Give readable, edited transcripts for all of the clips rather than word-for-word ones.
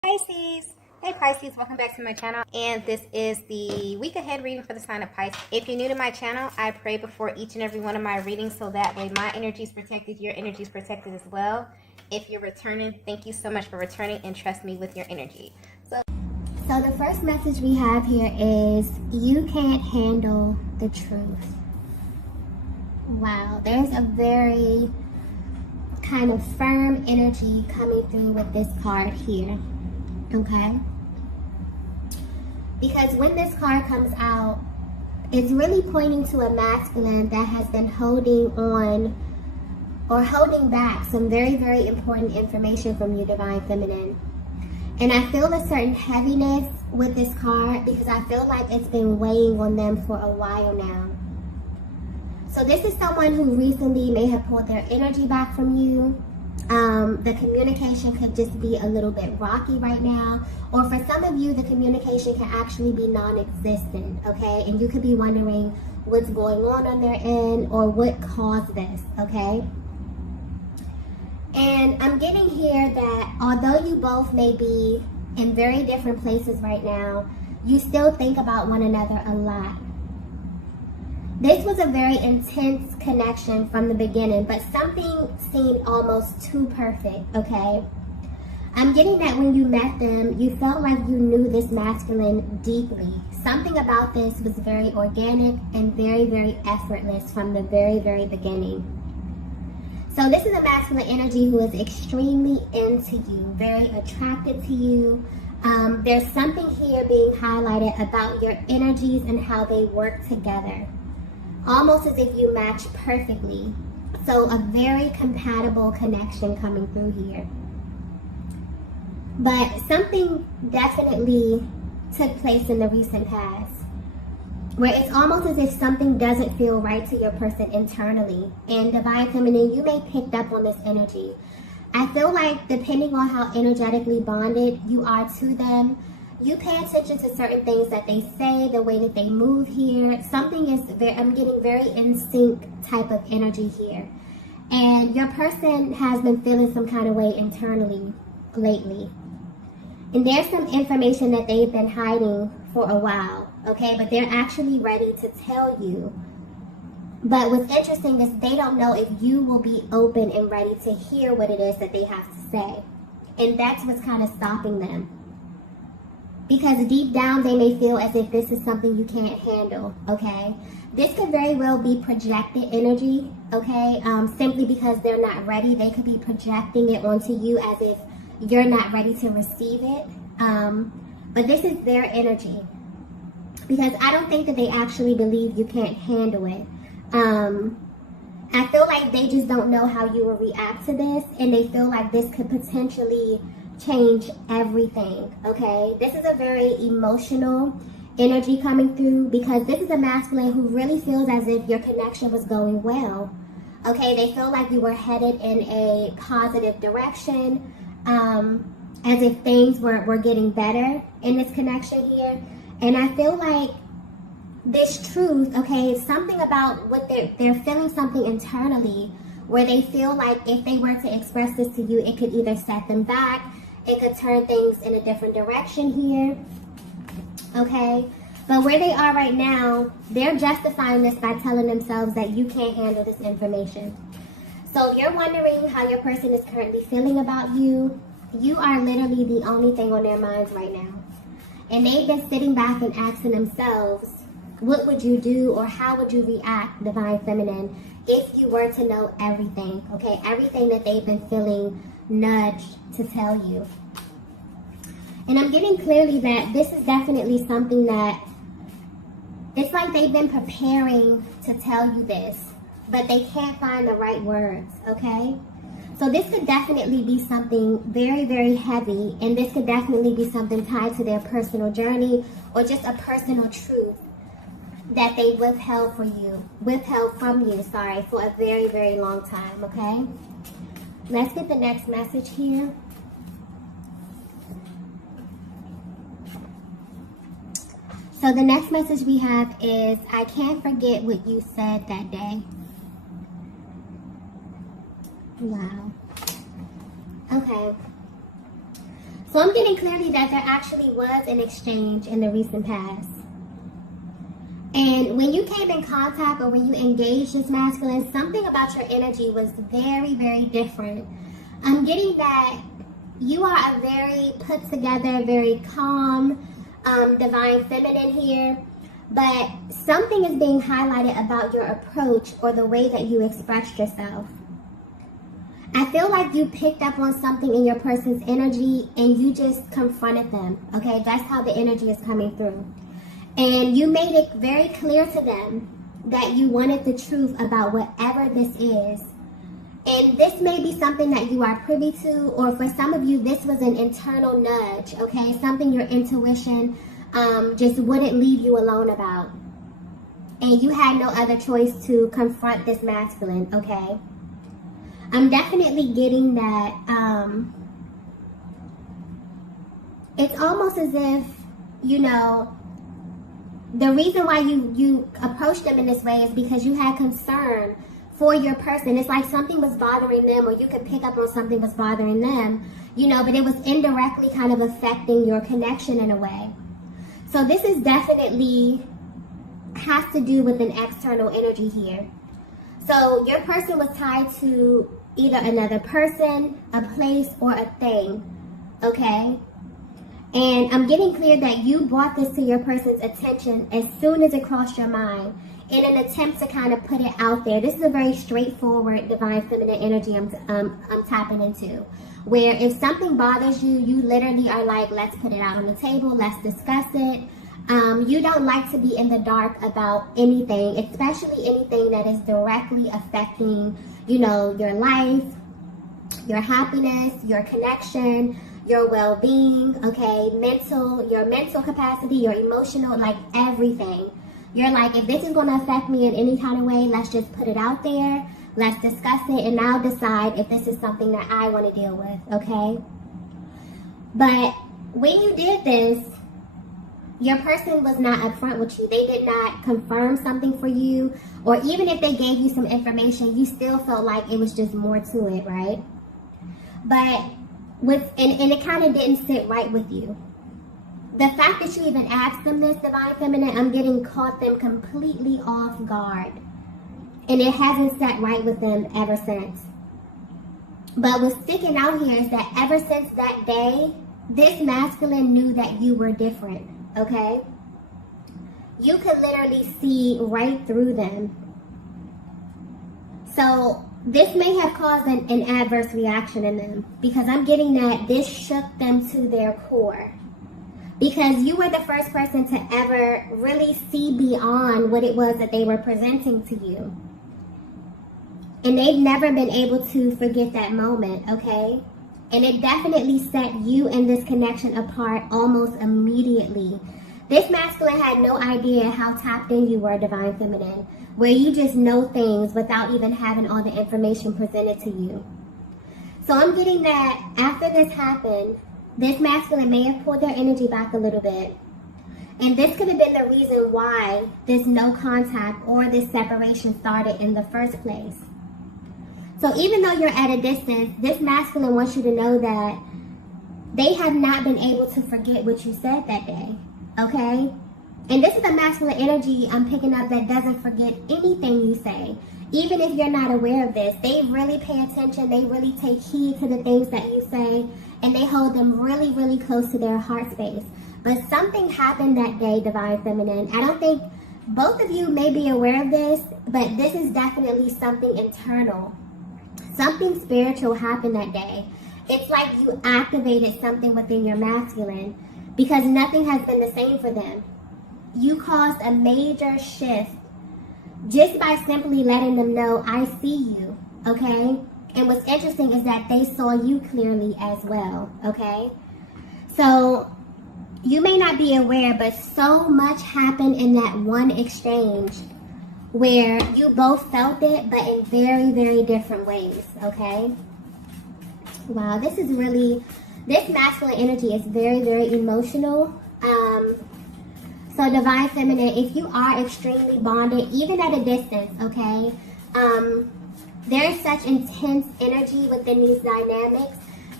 Pisces. Hey Pisces, welcome back to my channel, and this is the week ahead reading for the sign of Pisces. If you're new to my channel, I pray before each and every one of my readings so that way my energy is protected, your energy is protected as well. If you're returning, thank you so much for returning and trust me with your energy. So the first message we have here is you can't handle the truth. Wow, there's a very kind of firm energy coming through with this card here. Okay? Because when this card comes out, it's really pointing to a masculine that has been holding on or holding back some very, very important information from you, Divine Feminine. And I feel a certain heaviness with this card because I feel like it's been weighing on them for a while now. So this is someone who recently may have pulled their energy back from you. The communication could just be a little bit rocky right now. Or for some of you, the communication can actually be non-existent, okay? And you could be wondering what's going on their end or what caused this, okay? And I'm getting here that although you both may be in very different places right now, you still think about one another a lot. This was a very intense connection from the beginning, but something seemed almost too perfect, okay? I'm getting that when you met them, you felt like you knew this masculine deeply. Something about this was very organic and very, very effortless from the very, very beginning. So this is a masculine energy who is extremely into you, very attracted to you. There's something here being highlighted about your energies and how they work together. Almost as if you match perfectly. So a very compatible connection coming through here. But something definitely took place in the recent past where it's almost as if something doesn't feel right to your person internally. And Divine Feminine, you may have picked up on this energy. I feel like depending on how energetically bonded you are to them, you pay attention to certain things that they say, the way that they move here. Something is I'm getting very in sync type of energy here. And your person has been feeling some kind of way internally lately. And there's some information that they've been hiding for a while, okay? But they're actually ready to tell you. But what's interesting is they don't know if you will be open and ready to hear what it is that they have to say. And that's what's kind of stopping them. Because deep down, they may feel as if this is something you can't handle, okay? This could very well be projected energy, okay? Simply because they're not ready. They could be projecting it onto you as if you're not ready to receive it. But this is their energy. Because I don't think that they actually believe you can't handle it. I feel like they just don't know how you will react to this. And they feel like this could potentially change everything, okay? This is a very emotional energy coming through because this is a masculine who really feels as if your connection was going well, okay? They feel like you were headed in a positive direction, as if things were getting better in this connection here. And I feel like this truth, okay, something about what they're feeling something internally where they feel like if they were to express this to you, it could either set them back, it could turn things in a different direction here, okay? But where they are right now, they're justifying this by telling themselves that you can't handle this information. So if you're wondering how your person is currently feeling about you, you are literally the only thing on their minds right now. And they've been sitting back and asking themselves, what would you do or how would you react, Divine Feminine, if you were to know everything, okay? Everything that they've been feeling nudged to tell you. And I'm getting clearly that this is definitely something that it's like they've been preparing to tell you this, but they can't find the right words, okay? So this could definitely be something very, very heavy, and this could definitely be something tied to their personal journey or just a personal truth that they withheld from you, for a very, very long time, okay? Let's get the next message here. So the next message we have is, I can't forget what you said that day. Wow. Okay. So I'm getting clearly that there actually was an exchange in the recent past. And when you came in contact or when you engaged this masculine, something about your energy was very, very different. I'm getting that you are a very put together, very calm, divine feminine here. But something is being highlighted about your approach or the way that you expressed yourself. I feel like you picked up on something in your person's energy and you just confronted them. Okay, that's how the energy is coming through. And you made it very clear to them that you wanted the truth about whatever this is. And this may be something that you are privy to, or for some of you, this was an internal nudge, okay? Something your intuition just wouldn't leave you alone about. And you had no other choice to confront this masculine, okay? I'm definitely getting that it's almost as if, you know, the reason why you approached them in this way is because you had concern for your person. It's like something was bothering them, or you could pick up on something was bothering them, you know, but it was indirectly kind of affecting your connection in a way. So this is definitely has to do with an external energy here. So your person was tied to either another person, a place, or a thing, okay? And I'm getting clear that you brought this to your person's attention as soon as it crossed your mind in an attempt to kind of put it out there. This is a very straightforward divine feminine energy I'm tapping into, where if something bothers you, you literally are like, let's put it out on the table, let's discuss it. You don't like to be in the dark about anything, especially anything that is directly affecting, you know, your life, your happiness, your connection, your well-being, okay, your mental capacity, your emotional, like everything. You're like, if this is going to affect me in any kind of way, let's just put it out there, let's discuss it, and now decide if this is something that I want to deal with, okay? But when you did this, your person was not upfront with you. They did not confirm something for you, or even if they gave you some information, you still felt like it was just more to it, right? But and it kind of didn't sit right with you. The fact that you even asked them this, divine feminine, I'm getting caught them completely off guard. And it hasn't sat right with them ever since. But what's sticking out here is that ever since that day, this masculine knew that you were different, okay? You could literally see right through them. So this may have caused an adverse reaction in them, because I'm getting that this shook them to their core. Because you were the first person to ever really see beyond what it was that they were presenting to you. And they've never been able to forget that moment, okay? And it definitely set you and this connection apart almost immediately. This masculine had no idea how tapped in you were, divine feminine, where you just know things without even having all the information presented to you. So I'm getting that after this happened, this masculine may have pulled their energy back a little bit. And this could have been the reason why this no contact or this separation started in the first place. So even though you're at a distance, this masculine wants you to know that they have not been able to forget what you said that day, okay? And this is a masculine energy I'm picking up that doesn't forget anything you say. Even if you're not aware of this, they really pay attention, they really take heed to the things that you say, and they hold them really, really close to their heart space. But something happened that day, divine feminine. I don't think both of you may be aware of this, but this is definitely something internal. Something spiritual happened that day. It's like you activated something within your masculine, because nothing has been the same for them. You caused a major shift just by simply letting them know, I see you, okay? And what's interesting is that they saw you clearly as well, okay? So you may not be aware, but so much happened in that one exchange where you both felt it, but in very, very different ways, okay? Wow, this masculine energy is very, very emotional. So divine feminine, if you are extremely bonded, even at a distance, okay, there is such intense energy within these dynamics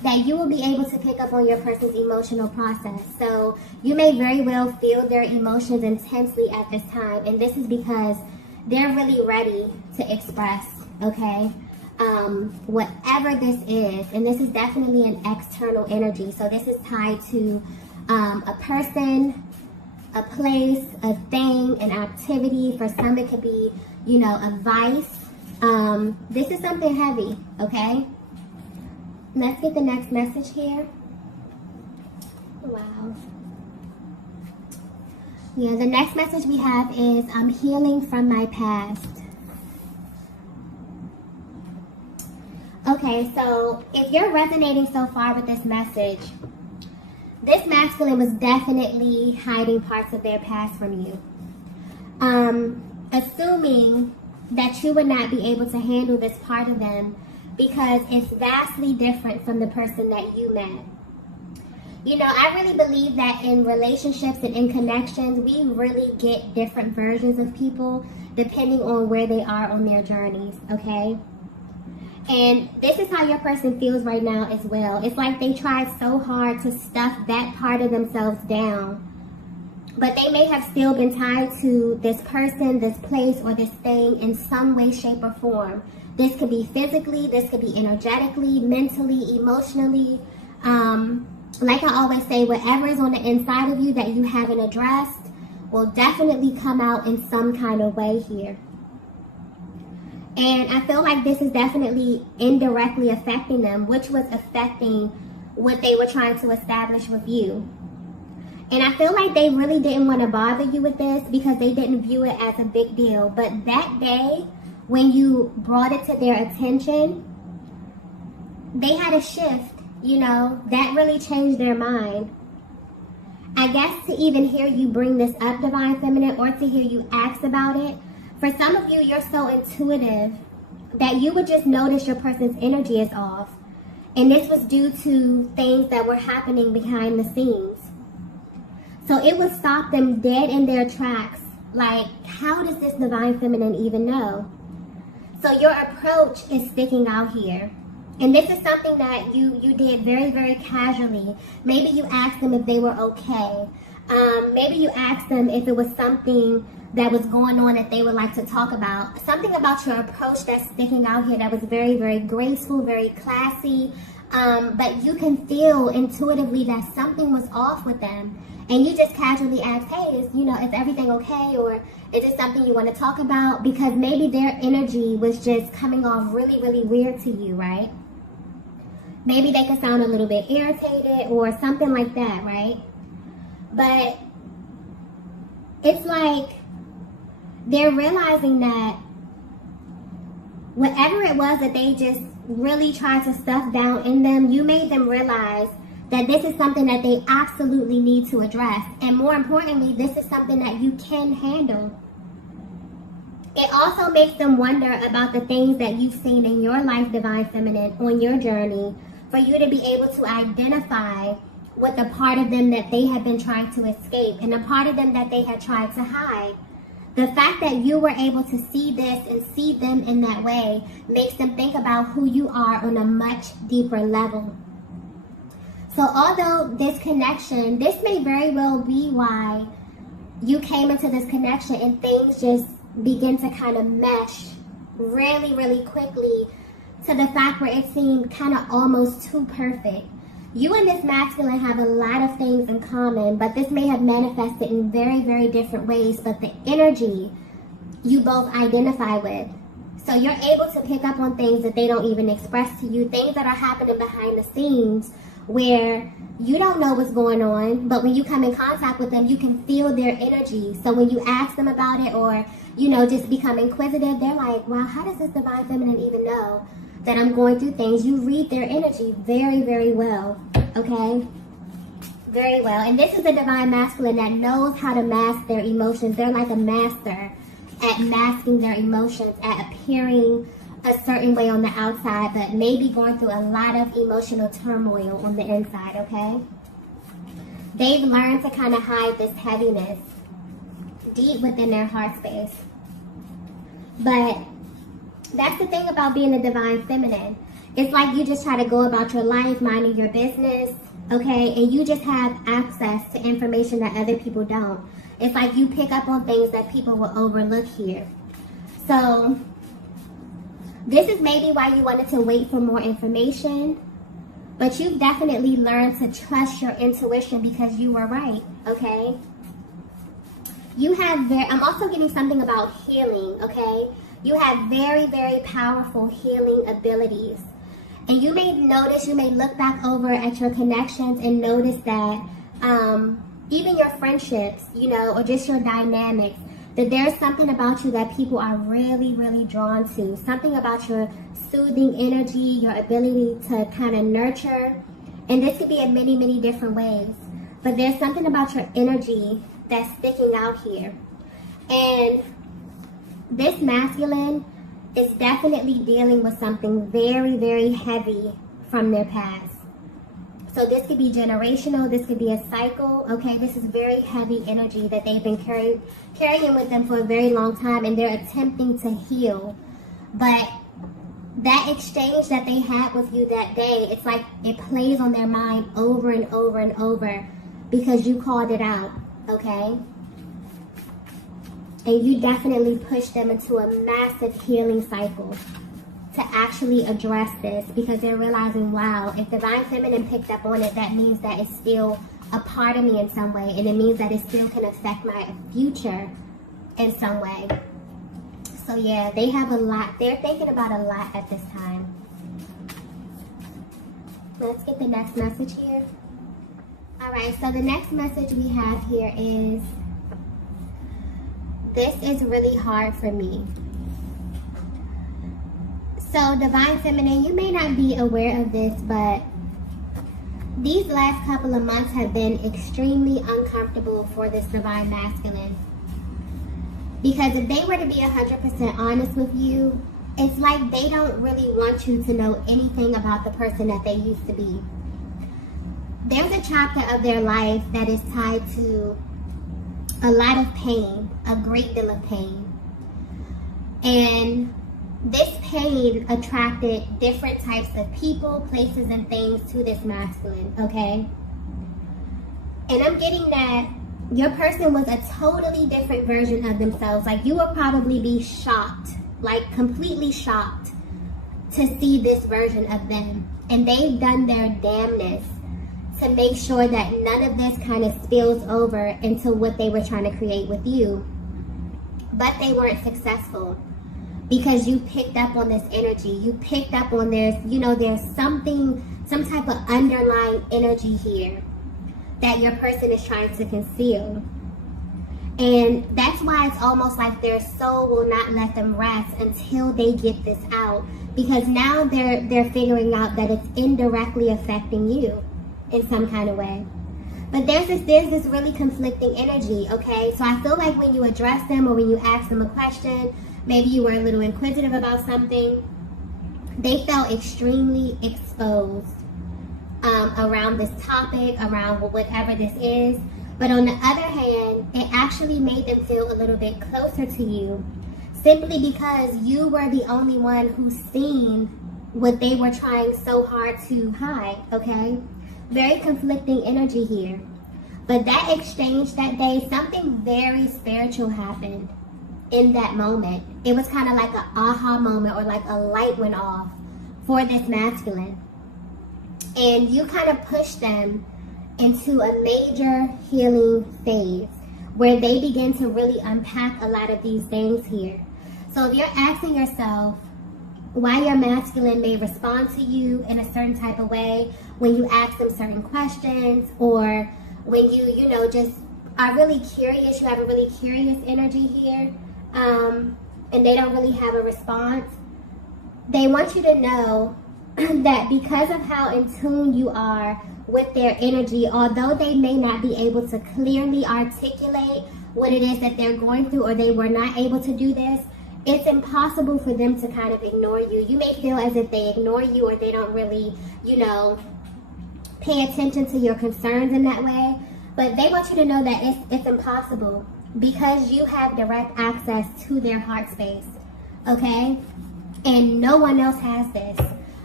that you will be able to pick up on your person's emotional process. So you may very well feel their emotions intensely at this time, and this is because they're really ready to express, okay? Whatever this is, and this is definitely an external energy. So this is tied to a person, a place, a thing, an activity. For some, it could be, you know, a vice. This is something heavy, okay? Let's get the next message here. Wow. Yeah, the next message we have is, I'm healing from my past. Okay, so if you're resonating so far with this message, this masculine was definitely hiding parts of their past from you. Assuming that you would not be able to handle this part of them because it's vastly different from the person that you met. You know, I really believe that in relationships and in connections, we really get different versions of people depending on where they are on their journeys, okay? And this is how your person feels right now as well. It's like they tried so hard to stuff that part of themselves down, but they may have still been tied to this person, this place, or this thing in some way, shape, or form. This could be physically, this could be energetically, mentally, emotionally. Like I always say, whatever is on the inside of you that you haven't addressed will definitely come out in some kind of way here. And I feel like this is definitely indirectly affecting them, which was affecting what they were trying to establish with you. And I feel like they really didn't want to bother you with this because they didn't view it as a big deal. But that day, when you brought it to their attention, they had a shift, you know, that really changed their mind. I guess to even hear you bring this up, Divine Feminine, or to hear you ask about it, for some of you, you're so intuitive that you would just notice your person's energy is off. And this was due to things that were happening behind the scenes. So it would stop them dead in their tracks. Like, how does this Divine Feminine even know? So your approach is sticking out here. And this is something that you did very, very casually. Maybe you asked them if they were okay. Maybe you asked them if it was something that was going on that they would like to talk about. Something about your approach that's sticking out here that was very, very graceful, very classy. But you can feel intuitively that something was off with them. And you just casually ask, hey, is everything okay? Or is it something you want to talk about? Because maybe their energy was just coming off really, really weird to you, right? Maybe they could sound a little bit irritated or something like that, right? But it's like they're realizing that whatever it was that they just really tried to stuff down in them, you made them realize that this is something that they absolutely need to address. And more importantly, this is something that you can handle. It also makes them wonder about the things that you've seen in your life, Divine Feminine, on your journey, for you to be able to identify with the part of them that they had been trying to escape and the part of them that they had tried to hide. The fact that you were able to see this and see them in that way makes them think about who you are on a much deeper level. So although this connection, this may very well be why you came into this connection and things just begin to kind of mesh really, really quickly to the fact where it seemed kind of almost too perfect. You and this masculine have a lot of things in common, but this may have manifested in very, very different ways, but the energy you both identify with. So you're able to pick up on things that they don't even express to you, things that are happening behind the scenes where you don't know what's going on, but when you come in contact with them, you can feel their energy. So when you ask them about it or, just become inquisitive, they're like, wow, how does this Divine Feminine even know that I'm going through things? You read their energy very, very well, okay? Very well. And this is a Divine Masculine that knows how to mask their emotions. They're like a master at masking their emotions, at appearing a certain way on the outside, but maybe going through a lot of emotional turmoil on the inside, okay? They've learned to kind of hide this heaviness deep within their heart space. But that's the thing about being a Divine Feminine. It's like you just try to go about your life, minding your business, okay? And you just have access to information that other people don't. It's like you pick up on things that people will overlook here. So this is maybe why you wanted to wait for more information, but you've definitely learned to trust your intuition because you were right, okay? You have I'm also getting something about healing, okay? You have very, very powerful healing abilities. And you may notice, you may look back over at your connections and notice that even your friendships, you know, or just your dynamics, that there's something about you that people are really, really drawn to. Something about your soothing energy, your ability to kind of nurture. And this could be in many, many different ways. But there's something about your energy that's sticking out here. And this masculine is definitely dealing with something very, very heavy from their past. So this could be generational, this could be a cycle, okay? This is very heavy energy that they've been carrying with them for a very long time, and they're attempting to heal. But that exchange that they had with you that day, it's like it plays on their mind over and over and over because you called it out, okay? And you definitely push them into a massive healing cycle to actually address this because they're realizing, wow, if Divine Feminine picked up on it, that means that it's still a part of me in some way, and it means that it still can affect my future in some way. So yeah, they have a lot. They're thinking about a lot at this time. Let's get the next message here. All right, so the next message we have here is, this is really hard for me. So Divine Feminine, you may not be aware of this, but these last couple of months have been extremely uncomfortable for this Divine Masculine. Because if they were to be 100% honest with you, it's like they don't really want you to know anything about the person that they used to be. There's a chapter of their life that is tied to a lot of pain, a great deal of pain. And this pain attracted different types of people, places, and things to this masculine, okay? And I'm getting that your person was a totally different version of themselves. Like, you will probably be shocked, like completely shocked to see this version of them. And they've done their damnness to make sure that none of this kind of spills over into what they were trying to create with you. But they weren't successful because you picked up on this energy. You picked up on there's some type of underlying energy here that your person is trying to conceal. And that's why it's almost like their soul will not let them rest until they get this out. Because now they're figuring out that it's indirectly affecting you in some kind of way. But there's this really conflicting energy, okay? So I feel like when you address them or when you ask them a question, maybe you were a little inquisitive about something, they felt extremely exposed around this topic, around whatever this is. But on the other hand, it actually made them feel a little bit closer to you, simply because you were the only one who's seen what they were trying so hard to hide, okay? Very conflicting energy here. But that exchange that day, something very spiritual happened in that moment. It was kind of like an aha moment, or like a light went off for this masculine. And you kind of pushed them into a major healing phase where they begin to really unpack a lot of these things here. So if you're asking yourself why your masculine may respond to you in a certain type of way when you ask them certain questions, or when you just are really curious, you have a really curious energy here, and they don't really have a response, they want you to know that because of how in tune you are with their energy, although they may not be able to clearly articulate what it is that they're going through, or they were not able to do this, it's impossible for them to kind of ignore you. You may feel as if they ignore you, or they don't really, pay attention to your concerns in that way. But they want you to know that it's impossible because you have direct access to their heart space, okay? And no one else has this.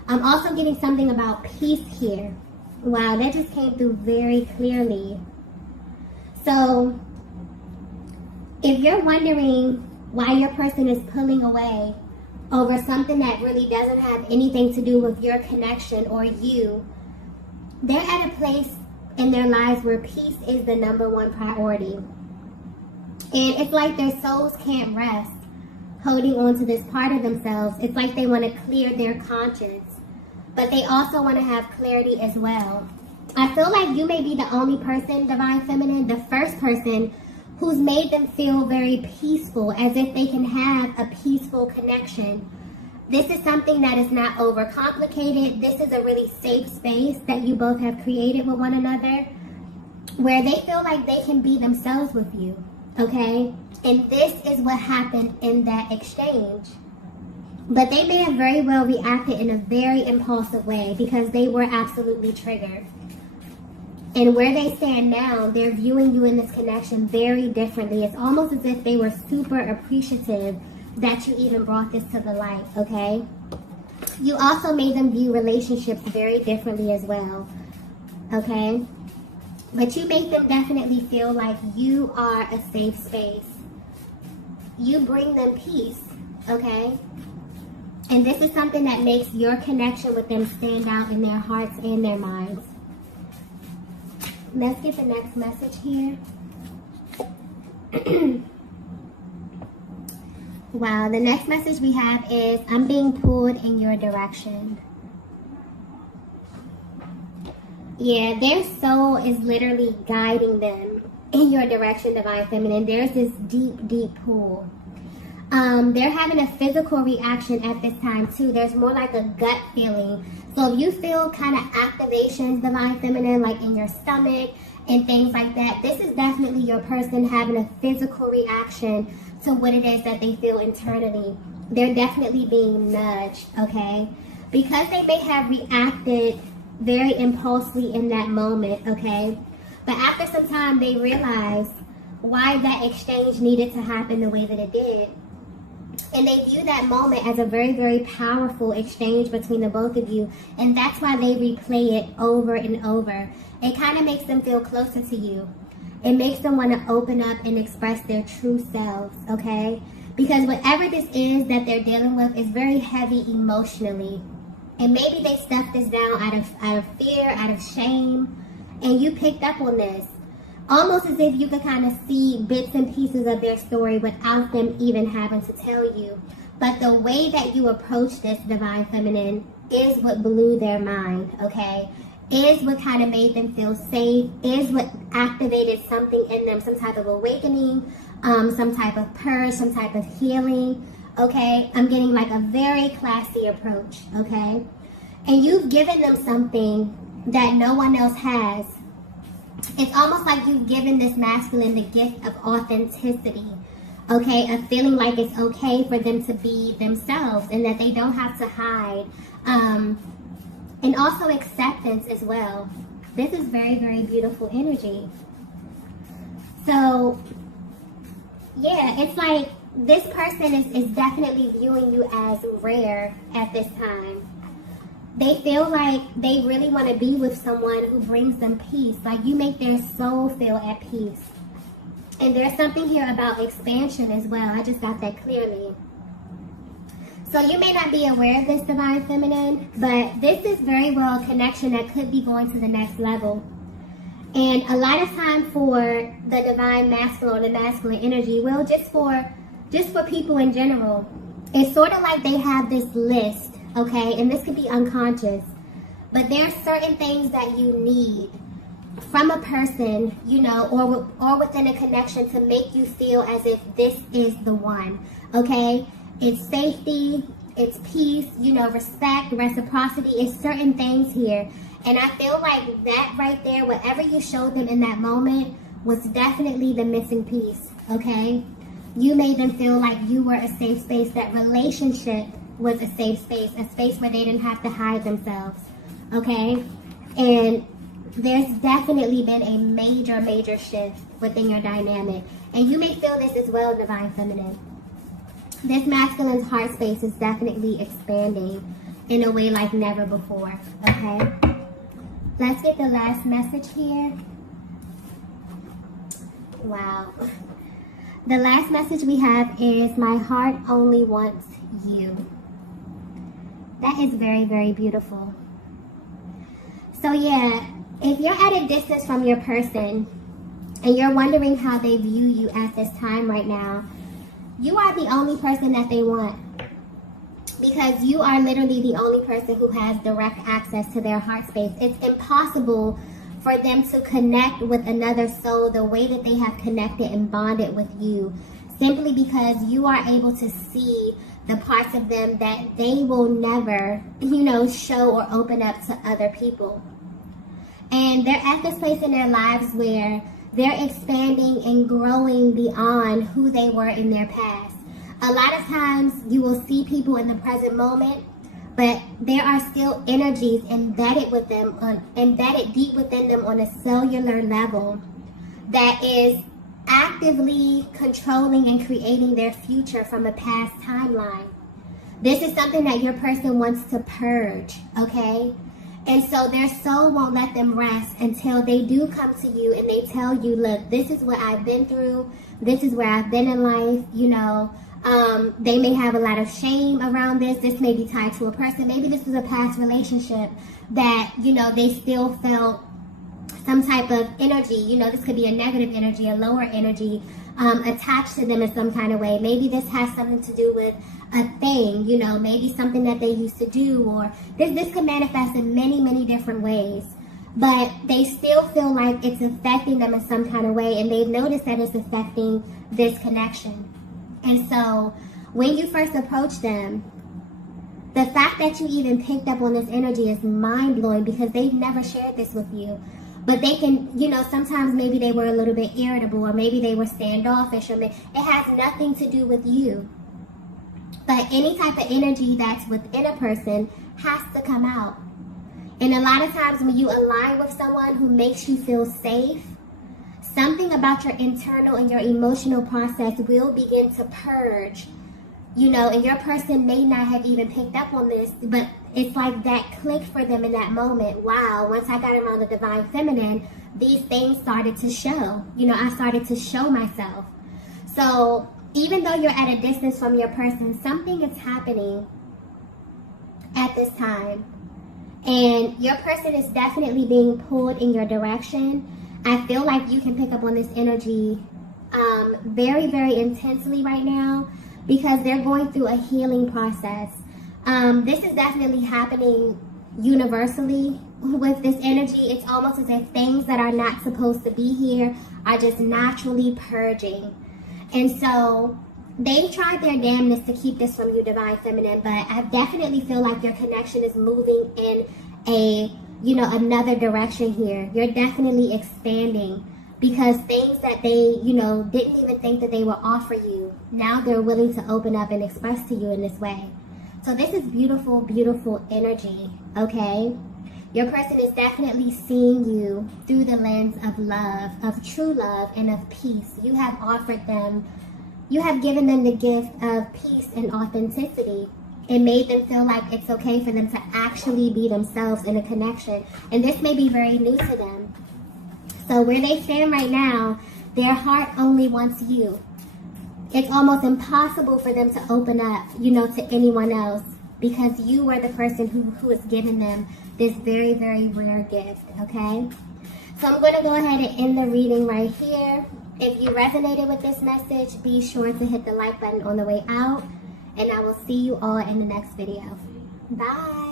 I'm also getting something about peace here. Wow, that just came through very clearly. So, if you're wondering why your person is pulling away over something that really doesn't have anything to do with your connection or you, they're at a place in their lives where peace is the number one priority. And it's like their souls can't rest holding on to this part of themselves. It's like they want to clear their conscience, but they also want to have clarity as well. I feel like you may be the only person, Divine Feminine, the first person who's made them feel very peaceful, as if they can have a peaceful connection. This is something that is not overcomplicated. This is a really safe space that you both have created with one another, where they feel like they can be themselves with you, okay? And this is what happened in that exchange. But they may have very well reacted in a very impulsive way because they were absolutely triggered. And where they stand now, they're viewing you in this connection very differently. It's almost as if they were super appreciative that you even brought this to the light, okay? You also made them view relationships very differently as well, okay? But you make them definitely feel like you are a safe space. You bring them peace, okay? And this is something that makes your connection with them stand out in their hearts and their minds. Let's get the next message here. Wow, the next message we have is, I'm being pulled in your direction. Yeah, their soul is literally guiding them in your direction, Divine Feminine. There's this deep, deep pull. They're having a physical reaction at this time too. There's more like a gut feeling. So if you feel kind of activations, Divine Feminine, like in your stomach and things like that, this is definitely your person having a physical reaction to what it is that they feel internally. They're definitely being nudged, okay? Because they may have reacted very impulsively in that moment, okay? But after some time, they realize why that exchange needed to happen the way that it did. And they view that moment as a very, very powerful exchange between the both of you. And that's why they replay it over and over. It kind of makes them feel closer to you. It makes them want to open up and express their true selves, okay? Because whatever this is that they're dealing with is very heavy emotionally. And maybe they stuffed this down out of fear, out of shame. And you picked up on this. Almost as if you could kind of see bits and pieces of their story without them even having to tell you. But the way that you approach this, Divine Feminine, is what blew their mind, okay? Is what kind of made them feel safe, is what activated something in them, some type of awakening, some type of purge, some type of healing, okay? I'm getting like a very classy approach, okay? And you've given them something that no one else has. It's almost like you've given this masculine the gift of authenticity, okay? Of feeling like it's okay for them to be themselves and that they don't have to hide. And also acceptance as well. This is very, very beautiful energy. So, yeah, it's like this person is definitely viewing you as rare at this time. They feel like they really want to be with someone who brings them peace. Like you make their soul feel at peace. And there's something here about expansion as well. I just got that clearly. So you may not be aware of this, Divine Feminine, but this is very well a connection that could be going to the next level. And a lot of time for the Divine Masculine or the masculine energy, well, just for people in general, it's sort of like they have this list. Okay, and this could be unconscious, but there are certain things that you need from a person, you know, or within a connection to make you feel as if this is the one, okay? It's safety, it's peace, you know, respect, reciprocity, it's certain things here. And I feel like that right there, whatever you showed them in that moment was definitely the missing piece, okay? You made them feel like you were a safe space, that relationship was a safe space, a space where they didn't have to hide themselves, okay? And there's definitely been a major, major shift within your dynamic. And you may feel this as well, Divine Feminine. This masculine's heart space is definitely expanding. in a way like never before, okay? Let's get the last message here. Wow. The last message we have is, my heart only wants you. That is very, very beautiful. So yeah, if you're at a distance from your person and you're wondering how they view you at this time right now, you are the only person that they want. Because you are literally the only person who has direct access to their heart space. It's impossible for them to connect with another soul the way that they have connected and bonded with you, simply because you are able to see the parts of them that they will never, show or open up to other people. And they're at this place in their lives where they're expanding and growing beyond who they were in their past. A lot of times you will see people in the present moment, but there are still energies embedded deep within them on a cellular level that is actively controlling and creating their future from a past timeline. This is something that your person wants to purge, okay? And so their soul won't let them rest until they do come to you and they tell you, look, this is what I've been through. This is where I've been in life, They may have a lot of shame around this. This may be tied to a person. Maybe this was a past relationship that, they still felt some type of energy. This could be a negative energy, a lower energy attached to them in some kind of way. Maybe this has something to do with a thing, maybe something that they used to do, or this could manifest in many, many different ways. But they still feel like it's affecting them in some kind of way, and they've noticed that it's affecting this connection. And so when you first approach them, the fact that you even picked up on this energy is mind-blowing, because they've never shared this with you. But they can, sometimes maybe they were a little bit irritable, or maybe they were standoffish, or it has nothing to do with you. But any type of energy that's within a person has to come out. And a lot of times when you align with someone who makes you feel safe, something about your internal and your emotional process will begin to purge, and your person may not have even picked up on this, but it's like that clicked for them in that moment. Wow, once I got around the divine feminine, these things started to show. I started to show myself. So even though you're at a distance from your person, something is happening at this time. And your person is definitely being pulled in your direction. I feel like you can pick up on this energy very, very intensely right now, because they're going through a healing process. This is definitely happening universally with this energy. It's almost as if things that are not supposed to be here are just naturally purging. And so they've tried their damnness to keep this from you, divine feminine, but I definitely feel like your connection is moving in another direction here. You're definitely expanding, because things that they, didn't even think that they would offer you, now they're willing to open up and express to you in this way. So this is beautiful, beautiful energy, okay? Your person is definitely seeing you through the lens of love, of true love, and of peace. You have offered them, you have given them the gift of peace and authenticity. It made them feel like it's okay for them to actually be themselves in a connection. And this may be very new to them. So where they stand right now, their heart only wants you. It's almost impossible for them to open up, to anyone else, because you were the person who has given them this very, very rare gift, okay? So I'm going to go ahead and end the reading right here. If you resonated with this message, be sure to hit the like button on the way out. And I will see you all in the next video. Bye.